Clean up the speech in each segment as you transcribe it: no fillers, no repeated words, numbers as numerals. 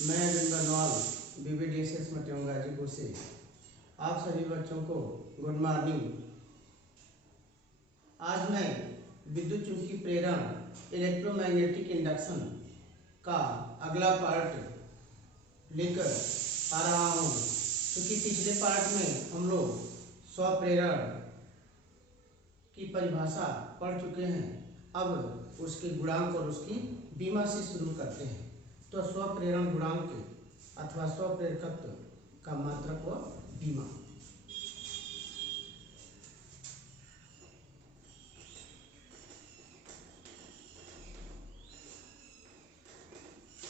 मैं अरविंद बरनवाल BBDSS मटियों गाजीपुर से आप सभी बच्चों को गुड मॉर्निंग। आज मैं विद्युत चुंबकीय प्रेरण इलेक्ट्रोमैग्नेटिक इंडक्शन का अगला पार्ट लेकर आ रहा हूँ, क्योंकि पिछले पार्ट में हम लोग स्वप्रेरण की परिभाषा पढ़ चुके हैं। अब उसके गुणांक और उसकी बीमा से शुरू करते हैं। तो स्वप्रेरण गुणांक अथवा स्वप्रेरकत्व का मात्रक व बीमा।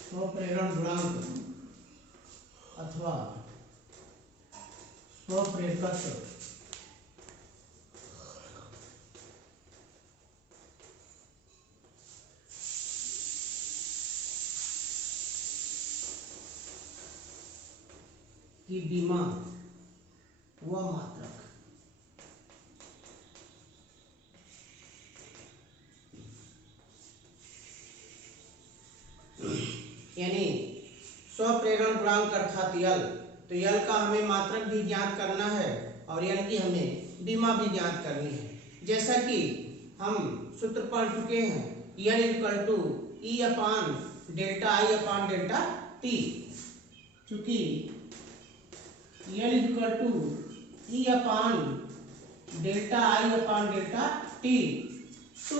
स्वप्रेरण गुणांक अथवा स्वप्रेरकत्व की बीमा व मात्रक। यानी स्वप्रेरण गुणांक अर्थात यल, तो यल का हमें मात्रक भी ज्ञात करना है और यल की हमें बीमा भी ज्ञात करनी है। जैसा कि हम सूत्र पढ़ चुके हैं, L equal to E upon delta I upon delta T. चूंकि L equal to E upon delta I upon delta T, तो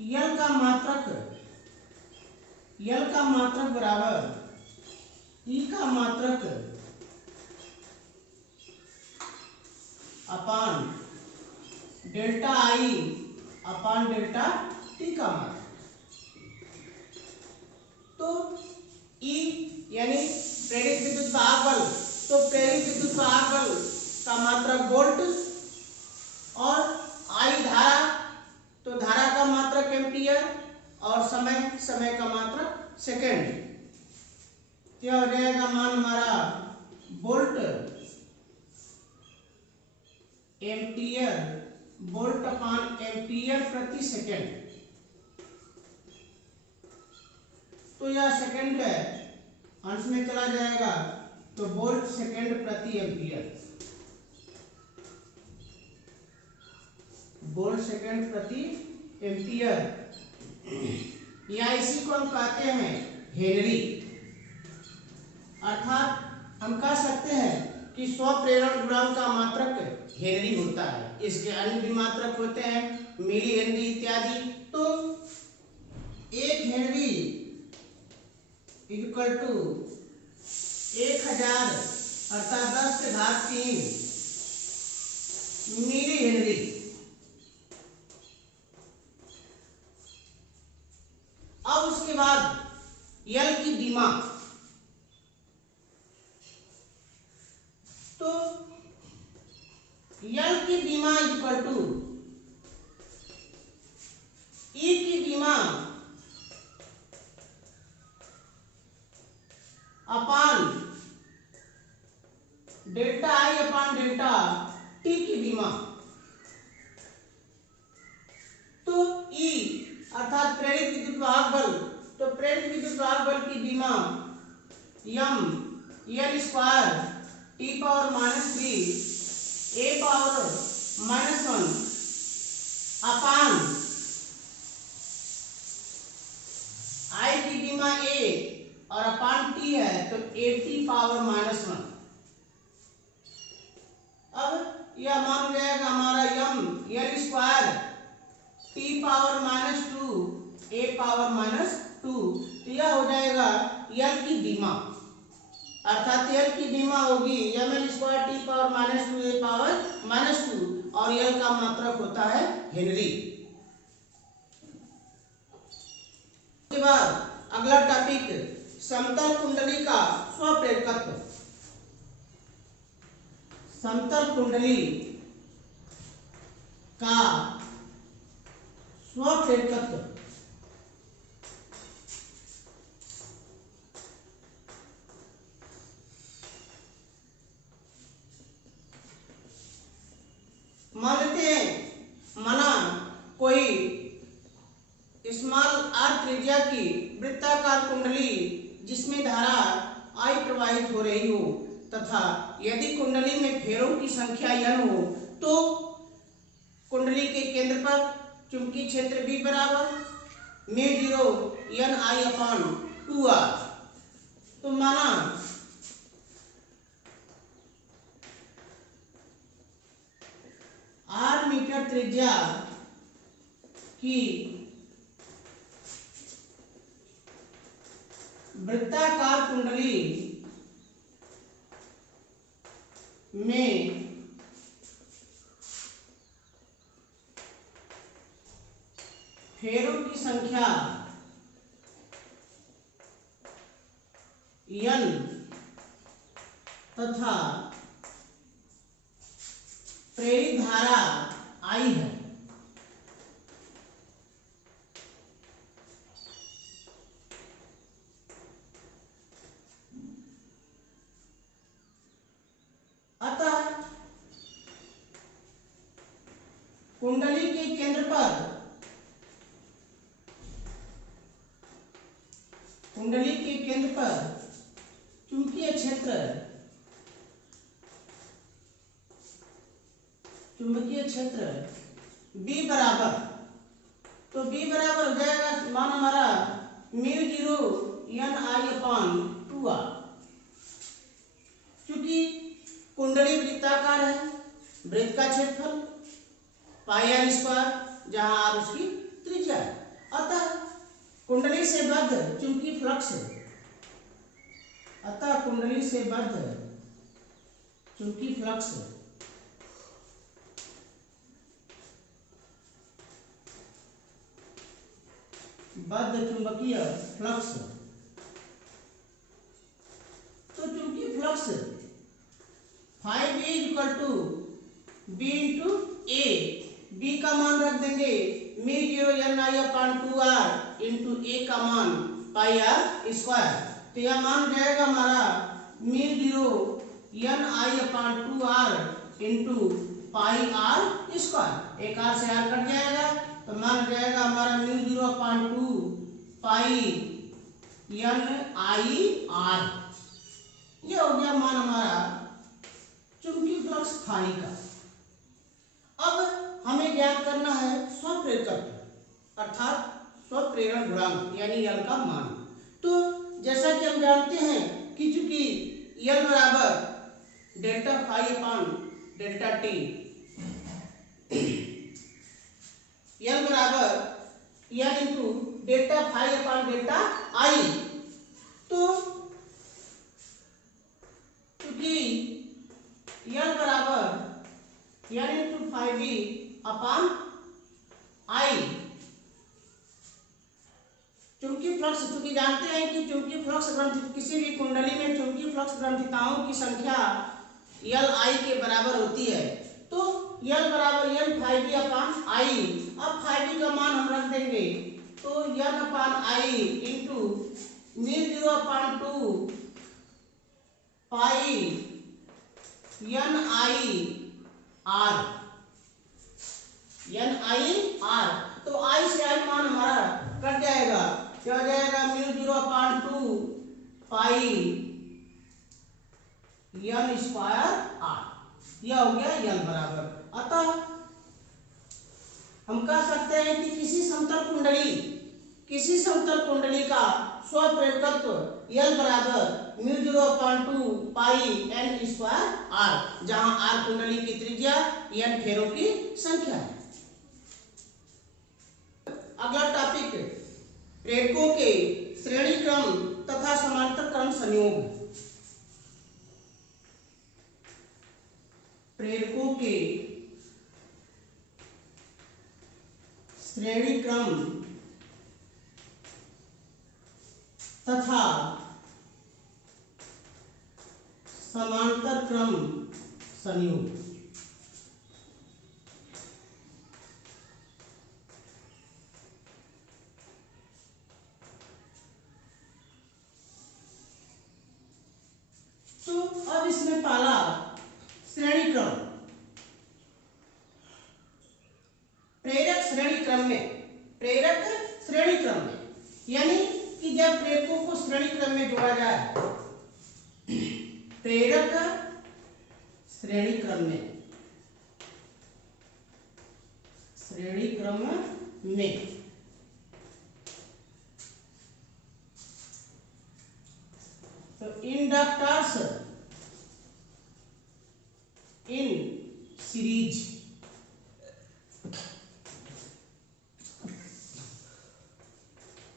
यल का मात्रक बराबर ई का मात्रक upon delta I upon delta T का मात्रक। तो ई यानी प्रेरित विद्युत वाहक बल, तो प्रेरित विद्युत वाहक बल का मात्रक वोल्ट और आई धारा, तो धारा का मात्रक एम्पियर और समय का मात्रक सेकेंड। क्या हो जाएगा मान हमारा वोल्ट एम्पियर, वोल्ट अपान एम्पियर प्रति सेकेंड। तो यह सेकेंड है, अंश में चला जाएगा, तो वोल्ट सेकेंड प्रति एम्पियर, वोल्ट सेकेंड प्रति एम्पियर, या इसी को हम कहते हैं हेनरी। अर्थात हम कह सकते हैं कि स्वप्रेरण गुणांक का मात्रक हेनरी होता है। इसके अन्य भी मात्रक होते हैं, मिली हेनरी इत्यादि। तो एक हेनरी इक्वल टू 1000 अर्थात 10⁻³ मिली हेनरी। अब उसके बाद यल की बीमा, तो यल की बीमा इक्वल टू ई की बीमा अपान delta I upon delta T की बीमा। तो ई अर्थात प्रेरित विद्युत वाहक बल, तो प्रेरित विद्युत वाहक बल की बीमा यम यल स्क्वायर टी पावर -3 ए पावर -1 अपान आई की बीमा ए और अपान टी है, तो ए टी पावर -1। अब यह मान हो जाएगा हमारा यम यल स्क्वायर टी पावर -2 ए पावर -2। तो यह हो जाएगा यल की बीमा। अर्थात यल की बीमा होगी M L square T power -2 ए पावर -2 और यल का मात्रक होता है हेनरी। उसके बाद अगला टॉपिक समतल कुंडली का स्वप्रेरकत्व। समतल कुंडली का स्वप्रेरकत्व। मान लेते हैं माना कोई स्मॉल आर त्रिज्या की वृत्ताकार कुंडली जिसमें धारा I प्रवाहित हो रही हो तथा यदि कुंडली में फेरों की संख्या n हो तो कुंडली के केंद्र पर चुंबकीय क्षेत्र B बराबर μ0 Ni/2r। तो माना r मीटर त्रिज्या की वृत्ताकार कुंडली में फेरों की संख्या n तथा प्रेरित धारा I है। अतः कुंडली के केंद्र पर चुंबकीय क्षेत्र B बराबर, तो B बराबर हो जाएगा मान हमारा μ0 Ni/2r। क्योंकि कुंडली वृत्ताकार है, वृत्त का क्षेत्रफल πr², जहां r उसकी त्रिज्या है। अतः कुंडली से बद्ध चुंबकीय फ्लक्स बद्ध चुंबकीय फ्लक्स, तो चुंबकीय flux phi B = B × A, B का मान रख देंगे μ0 Ni/2r × A का मान πr²। तो यह मान जाएगा हमारा μ0 Ni/2r × πr²। एक r से r कट जाएगा तो मान जाएगा हमारा μ0/2 π Ni/r। यह हो गया मान हमारा चुंबकीय फ्लक्स फाई का। अब हमें ज्ञात करना है स्वप्रेरकत्व अर्थात स्वप्रेरण गुणांक यानी L का मान। तो जैसा कि हम जानते हैं कि चूंकि L बराबर डेल्टा फाई/डेल्टा t, L बराबर N × डेल्टा फाई/डेल्टा I, तो क्योंकि L बराबर N × phi B/I, चुंबकीय फ्लक्स, चूंकि जानते हैं कि चुंबकीय फ्लक्स ग्रंथि किसी भी कुंडली में चुंबकीय फ्लक्स ग्रंथिताओं की संख्या Li के बराबर होती है। तो L बराबर N phi B/I। अब phi B का मान हम रख देंगे, तो N/I × μ0/2 पाई Ni/r। तो I से I मान हमारा कट जाएगा, क्या हो जाएगा μ0/2 पाई N²r। यह हो गया L बराबर। अतः हम कह सकते हैं कि किसी समतल कुंडली का स्वप्रेरकत्व L बराबर μ0/2 पाई N²r, जहां r कुंडली की त्रिज्या, N फेरों की संख्या है। अगला टॉपिक प्रेरकों के श्रेणी क्रम तथा समांतर क्रम संयोग। प्रेरकों के श्रेणी क्रम तथा समांतर क्रम संयोग। तो अब इसमें पहला श्रेणी क्रम, प्रेरक श्रेणी क्रम में यानी कि जब प्रेरकों को श्रेणी क्रम में जोड़ा जाए, प्रेरक श्रेणी क्रम में, श्रेणी क्रम में, तो inductors in series,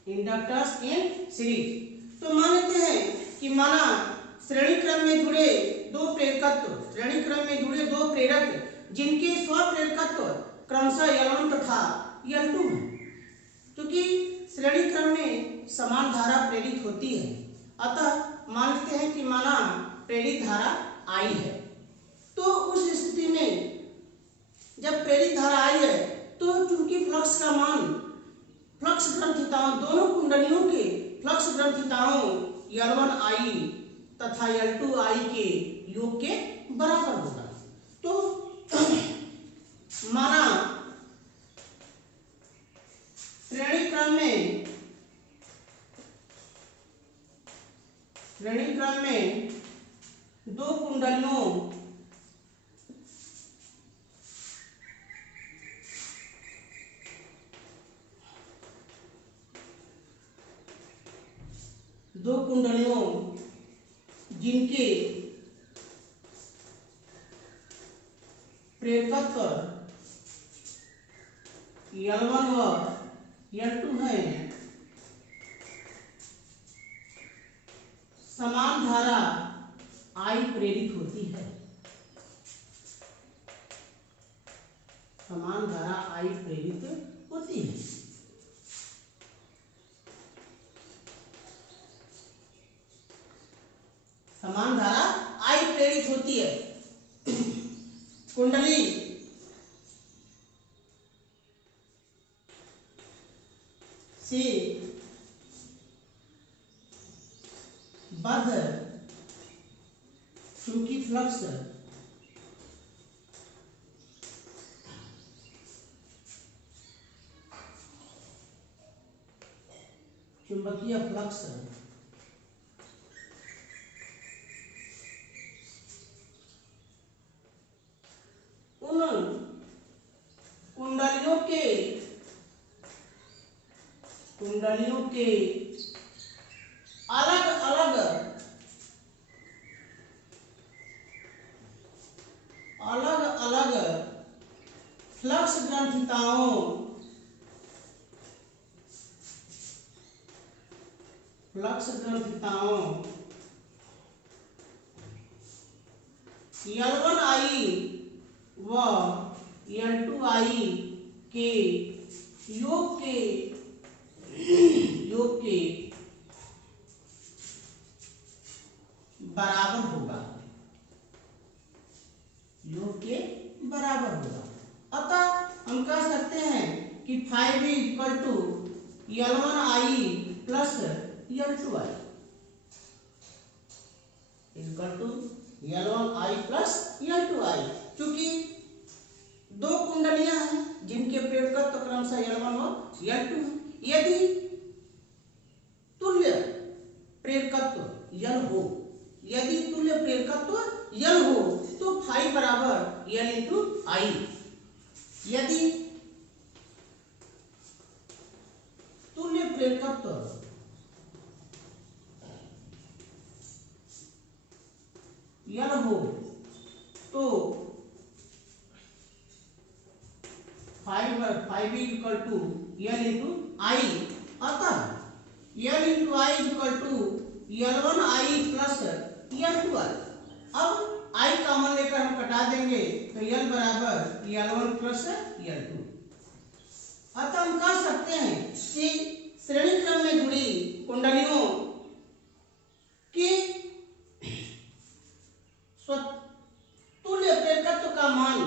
inductors in series. तो मान लेते हैं कि माना श्रेणी क्रम में जुड़े दो प्रेरकत्व, श्रेणी क्रम में जुड़े दो प्रेरक जिनके स्वप्रेरकत्व क्रमशः L1 तथा L2 है। क्योंकि श्रेणी क्रम में समान धारा प्रेरित होती है, अतः मान लेते हैं कि माना प्रेरित धारा I है। तो उस स्थिति में जब प्रेरित धारा I है तो चूंकि फ्लक्स का मान, फ्लक्स ग्रंथिताओं, दोनों कुंडलियों के फ्लक्स ग्रंथिताओं L1I तथा L2I के योग के बराबर होगा। तो माना श्रेणी क्रम में दो कुंडलियों जिनके प्रेरकत्व L1 व L2 है, समान धारा I प्रेरित होती है, समान धारा I प्रेरित होती है। समान धारा I प्रेरित होती है। कुंडली से बद्ध चुंबकीय फ्लक्स उन कुंडलियों के अलग अलग फ्लक्स ग्रंथिताओं L1I व L2I के योग के बराबर होगा, योग के बराबर होगा। अतः हम कह सकते हैं कि five equal to L1I plus L2I, equal to L1I plus L2I। क्योंकि दो कुंडलियां हैं जिनके प्रेरकत्व क्रमशः L1 और L2 है। यदि तुल्य प्रेरकत्व L हो, यदि तुल्य प्रेरकत्व L हो तो फाई बराबर L इंटू I। यदि तुल्य प्रेरकत्व L हो तो five equal to L into I। अतः L into I equal to L1I plus L2I। अब I कॉमन लेकर हम कटा देंगे तो L बराबर L1 प्लस L2। अतः हम कह सकते हैं कि श्रेणी क्रम में जुड़ी कुंडलियों के तुल्य प्रेरकत्व का मान,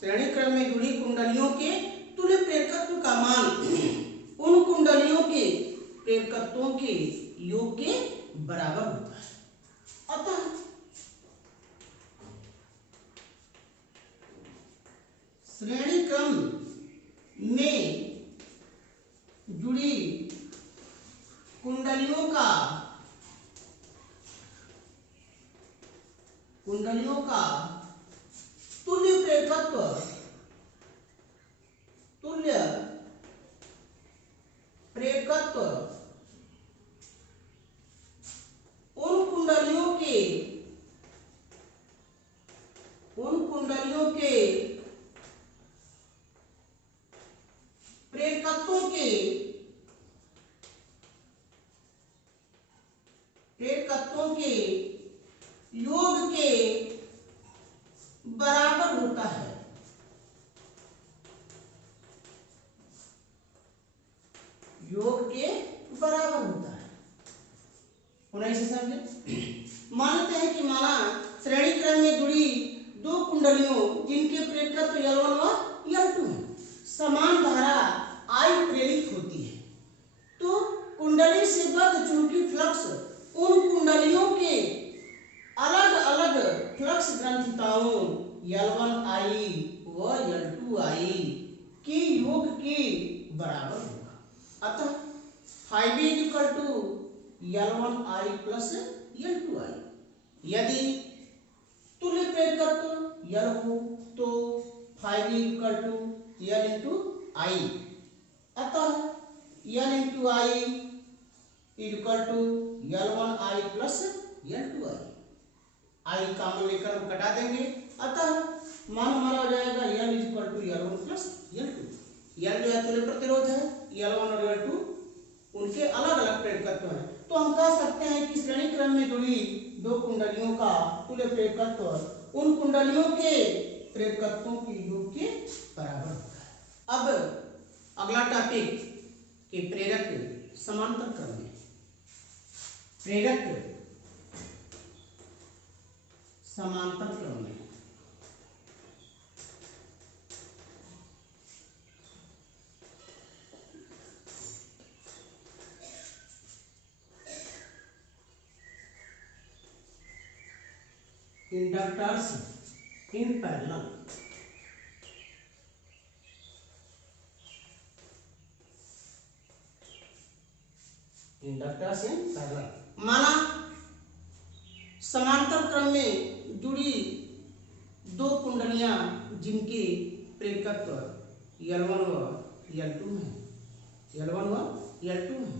श्रेणी क्रम में जुड़ी कुंडलियों के तुल्य प्रेरकत्व का मान उन कुंडलियों के प्रेरकत्वों के योग के बराबर होता है। अतः श्रेणी क्रम में जुड़ी कुंडली कुंडलियों का तुल्य प्रेरकत्व उन कुंडलियों के प्रेरकत्वों के योग के बराबर होता है। योग के बराबर होता है। पुनः इसे समझे। मानते हैं कि माना श्रेणी क्रम में जुड़ी दो कुंडलियों जिनके प्रेरकत्व L1 व L2 है, समान धारा I प्रेरित होती है, तो कुंडली से बद्ध चुंबकीय फ्लक्स उन कुंडलियों के अलग अलग फ्लक्स ग्रंथिताओं L1I व L2I के योग के बराबर होगा। अतः phi B = L1I + L2I। यदि तुल्य प्रेरकत्व L हो तो phi B = L × I। अतः L × I = L1I + L2I। I common लेकर हम कटा देंगे। अतः मान हमारा हो जाएगा L = L1 + L2। L जो है तुल्य प्रतिरोध है, L1 और L2 उनके अलग अलग प्रेरकत्व हैं, तो हम कह सकते हैं कि श्रेणी क्रम में जुड़ी दो कुंडलियों का तुल्य प्रेरकत्व उन कुंडलियों के प्रेरकत्वों के योग के बराबर होता है। अब अगला टॉपिक कि प्रेरक समांतर क्रम में। प्रेरक समांतर क्रम में inductors in parallel. Inductors in parallel माना समांतर क्रम में जुड़ी दो कुंडलियां जिनके प्रेरकत्व L1 व L2 है, L1 व L2 है,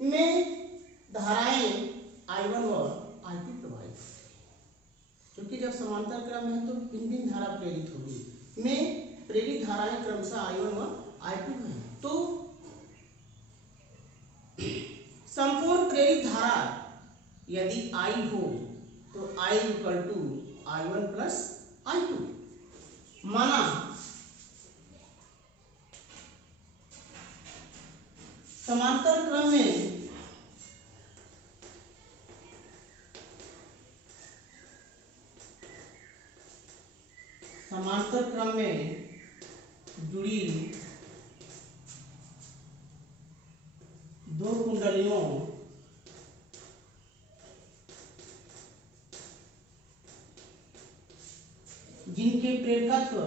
में धाराएं I1 व I2 प्रवाहित होती है। क्योंकि जब समांतर क्रम है तो भिन्न भिन्न धारा प्रेरित होगी। में प्रेरित धाराएं क्रमशः I1 व I2 है, तो संपूर्ण प्रेरित धारा यदि I हो तो I = I1 + I2। माना समांतर क्रम में जुड़ी दो कुंडलियों जिनके प्रेरकत्व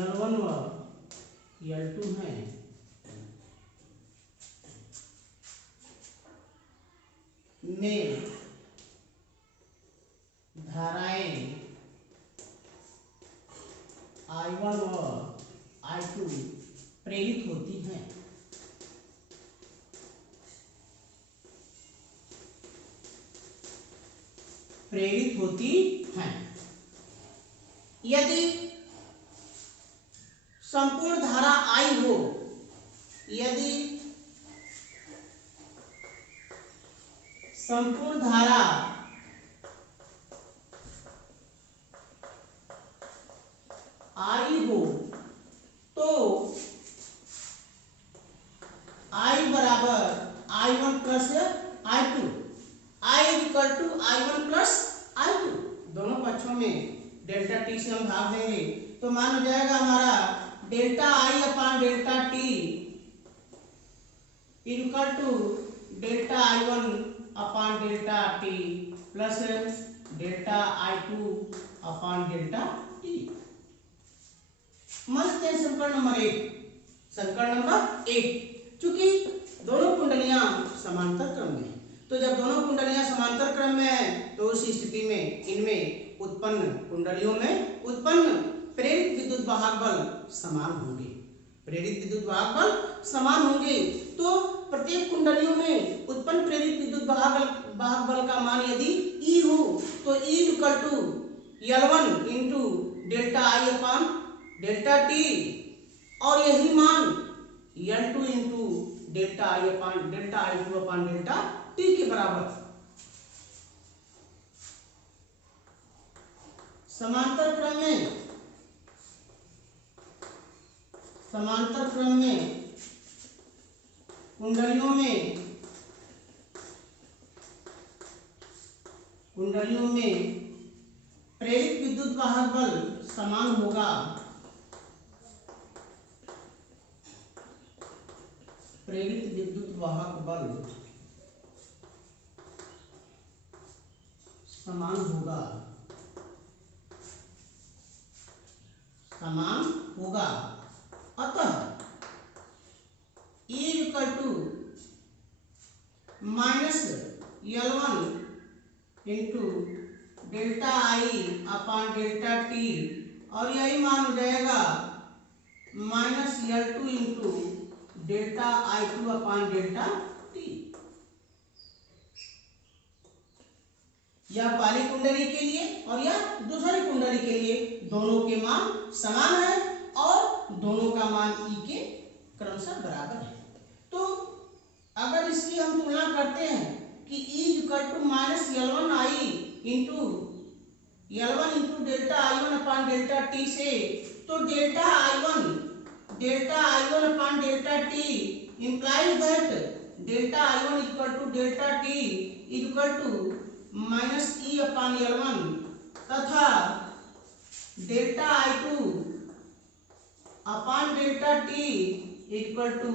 L1 व L2 हैं, में धाराएं I1 व I2 प्रेरित होती हैं। यदि संपूर्ण धारा I हो, यदि संपूर्ण धारा I हो तो I बराबर I1 + I2। I = I1 + I2। दोनों पक्षों में डेल्टा टी से हम भाग देंगे तो मान हो जाएगा हमारा डेल्टा I/डेल्टा टी = डेल्टा I1/डेल्टा T plus delta I2 upon delta T। मानते हैं समीकरण नंबर 1। समीकरण नंबर 1, चूंकि दोनों कुंडलियां समांतर क्रम में, तो जब दोनों कुंडलियां समांतर क्रम में है तो उस स्थिति में इनमें उत्पन्न कुंडलियों में उत्पन्न प्रेरित विद्युत वाहक बल समान होंगे। प्रेरित विद्युत वाहक बल समान होंगे, तो प्रत्येक कुंडलियों में उत्पन्न प्रेरित विद्युत वाहक बल का मान यदि E हो तो E equal to L1 into delta I upon delta T, और यही मान L2 into delta I upon delta I2 upon delta T के बराबर। समांतर क्रम में कुंडलियों में प्रेरित विद्युत वाहक बल समान होगा। प्रेरित विद्युत वाहक बल समान होगा। अतः E equal to minus L1 into delta I upon delta T, और यही मान हो जाएगा minus L2 into delta I2 upon delta T। यह पहली कुंडली के लिए और यह दूसरी कुंडली के लिए दोनों के मान समान है और दोनों का मान E के क्रमशः बराबर है। तो अगर इसकी हम तुलना करते हैं कि E equal to minus L1 into delta I1 upon delta T से, तो delta I1 upon delta T implies that delta I1 equal to delta T equal to minus E upon L1, तथा delta I2 upon delta T equal to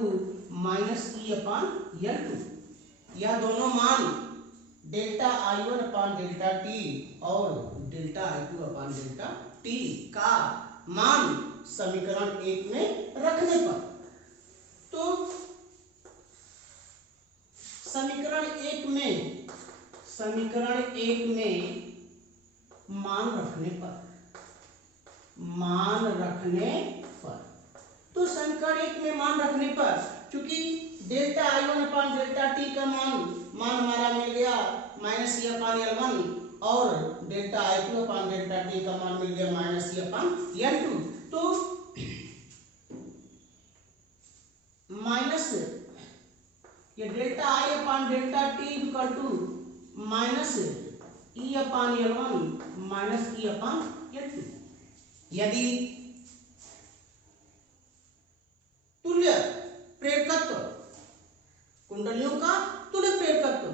minus E upon L2। यह दोनों मान delta I1 upon delta T और delta I2 upon delta T का मान समीकरण 1 में रखने पर, तो समीकरण 1 में मान रखने पर चूंकि delta I1 upon delta T का मान हमारा मिल गया माइनस E अपॉन L1, और delta I2 upon delta T का मान मिल गया माइनस E अपॉन L2। तो माइनस ये delta I upon delta T equal to minus E upon L1 minus E upon L2। यदि तुल्य प्रेरकत्व कुंडलियों का तुल्य प्रेरकत्व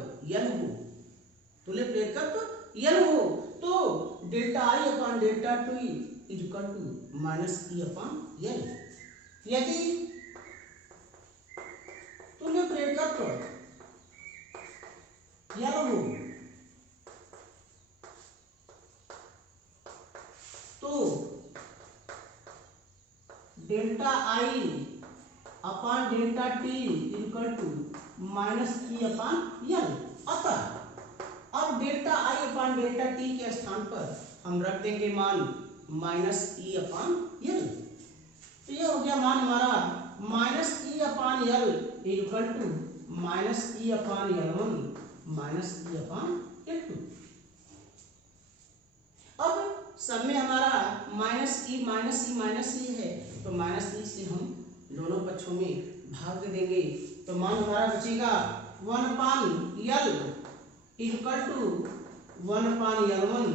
L हो तो delta I upon delta T equal to minus E upon L। यदि तुल्य प्रेरकत्व L हो तो delta I upon delta T equal to minus E upon L। अतः अब delta I upon delta T के स्थान पर हम रख देंगे मान माइनस E अपॉन L। तो यह हो गया मान हमारा minus E upon L equal to minus E upon L1 minus E upon L2। अब सब में हमारा माइनस E है, तो माइनस E से हम दोनों पक्षों में भाग दे देंगे, तो मान हमारा बचेगा 1 upon L equal to 1 upon L1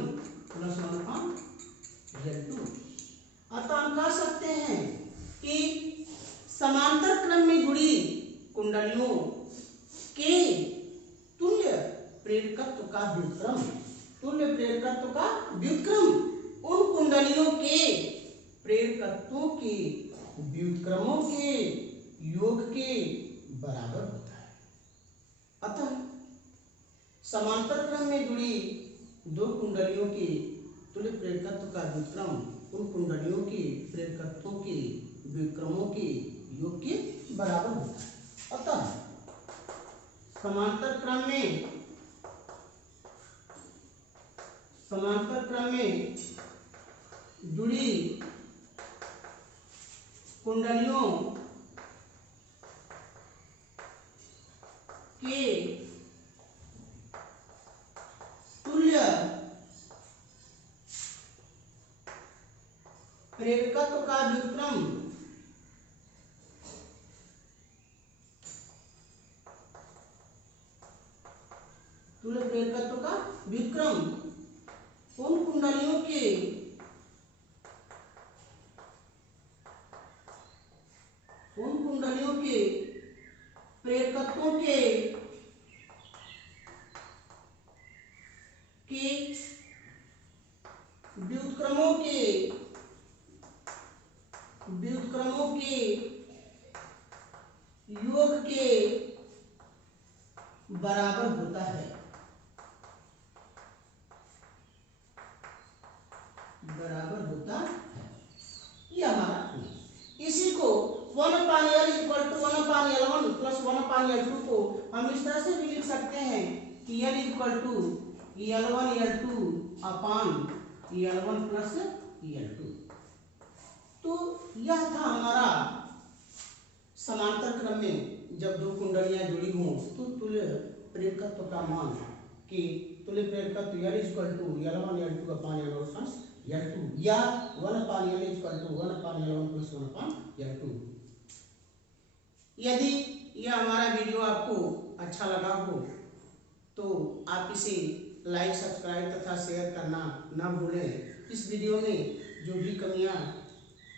plus 1 upon L2। अतः हम कह सकते हैं कि समांतर क्रम में जुड़ी कुंडलियों के तुल्य प्रेरकत्व का व्युत्क्रम उन कुंडलियों के प्रेरकत्वों के व्युत्क्रमों के योग के बराबर होता है। अतः समांतर क्रम में जुड़ी दो कुंडलियों की तुल्य प्रेरकत्व का व्युत्क्रम उन कुंडलियों की प्रेरकत्वों की व्युत्क्रमों की योग के बराबर होता है। अतः समांतर क्रम में जुड़ी कुंडलियों के तुल्य प्रेरकत्व का व्युत्क्रम उन कुंडलियों के प्रेरकत्वों के व्युत्क्रमों के योग के बराबर होता है। ये हमारा इसी को 1/L = 1/L1 + 1/L2 को हम इस तरह से भी लिख सकते हैं कि L = L1 L2 अपान L1 + L2। तो यह था हमारा समांतर क्रम में जब दो कुंडलियां जुड़ी हों तो तुल्य प्रेरकत्व का मान कि तुल्य प्रेरकत्व L = L1 L2 अपान L1 + L2 या 1/L = 1/L1 + 1/L2। यदि यह हमारा वीडियो आपको अच्छा लगा हो तो आप इसे लाइक सब्सक्राइब तथा शेयर करना न भूलें। इस वीडियो में जो भी कमियां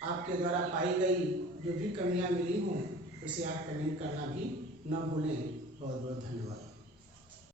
आपके द्वारा पाई गई, जो भी कमियां मिली हों उसे आप कमेंट करना भी न भूलें। बहुत बहुत धन्यवाद।